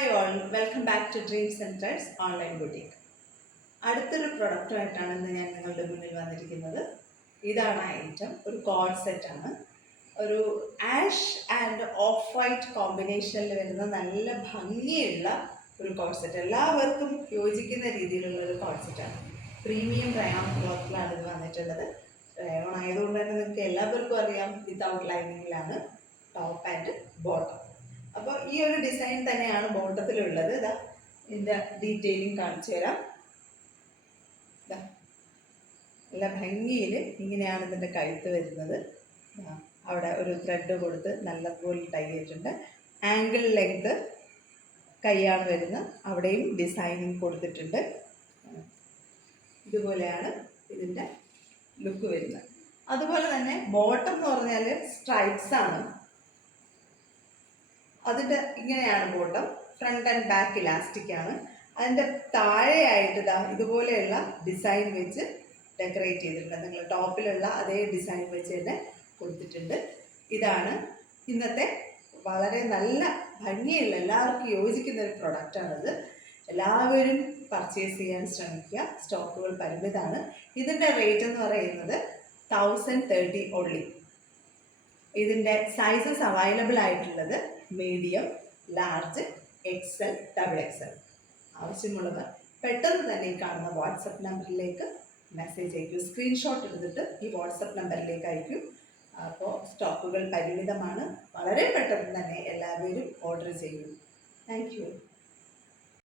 Hi all, welcome back to dreams and threads online boutique. അടുത്തൊരു പ്രൊഡക്റ്റുമായിട്ടാണ് ഇന്ന് ഞാൻ നിങ്ങളുടെ മുന്നിൽ വന്നിരിക്കുന്നത്. ഇതാണ് ഐറ്റം, ഒരു കോഡ് സെറ്റാണ്. ഒരു ആഷ് ആൻഡ് ഓഫ് വൈറ്റ് കോമ്പിനേഷനിൽ വരുന്ന നല്ല ഭംഗിയുള്ള ഒരു കോഡ് സെറ്റ്. എല്ലാവർക്കും യോജിക്കുന്ന രീതിയിലുള്ള ഒരു കോഡ് സെറ്റാണ്. പ്രീമിയം റയോൺ ക്ലോത്തിലാണ് ഇത് വന്നിട്ടുള്ളത്. റയോൺ ആയതുകൊണ്ട് തന്നെ നിങ്ങൾക്ക് എല്ലാവർക്കും അറിയാം, വിത്തൗട്ട് ലൈനിങ്ങിലാണ് ടോപ്പ് ആൻഡ് ബോട്ടം. അപ്പോൾ ഈ ഒരു ഡിസൈൻ തന്നെയാണ് ബോട്ടത്തിലുള്ളത്. ഇതാ ഇതിൻ്റെ ഡീറ്റെയിലിംഗ് കാണിച്ചു തരാം. ഇതാ നല്ല ഭംഗിയിൽ ഇങ്ങനെയാണ് ഇതിൻ്റെ കഴുത്ത് വരുന്നത്. അവിടെ ഒരു ത്രെഡ് കൊടുത്ത് നല്ലപോലെ ടൈ ചെയ്തിട്ടുണ്ട്. ആംഗിൾ ലെങ്ത് കൈയാണ് വരുന്നത്, അവിടെയും ഡിസൈനിങ് കൊടുത്തിട്ടുണ്ട്. ഇതുപോലെയാണ് ഇതിൻ്റെ ലുക്ക് വരുന്നത്. അതുപോലെ തന്നെ ബോട്ടം എന്ന് പറഞ്ഞാൽ സ്ട്രൈപ്സ് ആണ്. അതിൻ്റെ ഇങ്ങനെയാണ് bottom. Front and back elastic ആണ്. അതിൻ്റെ താഴെയായിട്ട് ഇതാ ഇതുപോലെയുള്ള ഡിസൈൻ വെച്ച് ഡെക്കറേറ്റ് ചെയ്തിട്ടുണ്ട്. നിങ്ങൾ ടോപ്പിലുള്ള അതേ ഡിസൈൻ വെച്ച് തന്നെ കൊടുത്തിട്ടുണ്ട്. ഇതാണ് ഇന്നത്തെ വളരെ നല്ല ഭംഗിയുള്ള എല്ലാവർക്കും യോജിക്കുന്ന ഒരു പ്രൊഡക്റ്റാണിത്. എല്ലാവരും പർച്ചേസ് ചെയ്യാൻ ശ്രമിക്കുക. സ്റ്റോക്കുകൾ പരിമിതമാണ്. ഇതിൻ്റെ റേറ്റ് എന്ന് പറയുന്നത് 1030 ഓൺലി. ഇതിൻ്റെ സൈസസ് അവൈലബിൾ ആയിട്ടുള്ളത് മീഡിയം, ലാർജ്, XL, XXL. ആവശ്യമുള്ളവർ പെട്ടെന്ന് തന്നെ ഈ കാണുന്ന വാട്സപ്പ് നമ്പറിലേക്ക് മെസ്സേജ് അയക്കും. സ്ക്രീൻഷോട്ട് എടുത്തിട്ട് ഈ വാട്സപ്പ് നമ്പറിലേക്ക് അയക്കും. അപ്പോൾ സ്റ്റോക്കുകൾ പരിമിതമാണ്. വളരെ പെട്ടെന്ന് തന്നെ എല്ലാവരും ഓർഡർ ചെയ്യും. Thank you.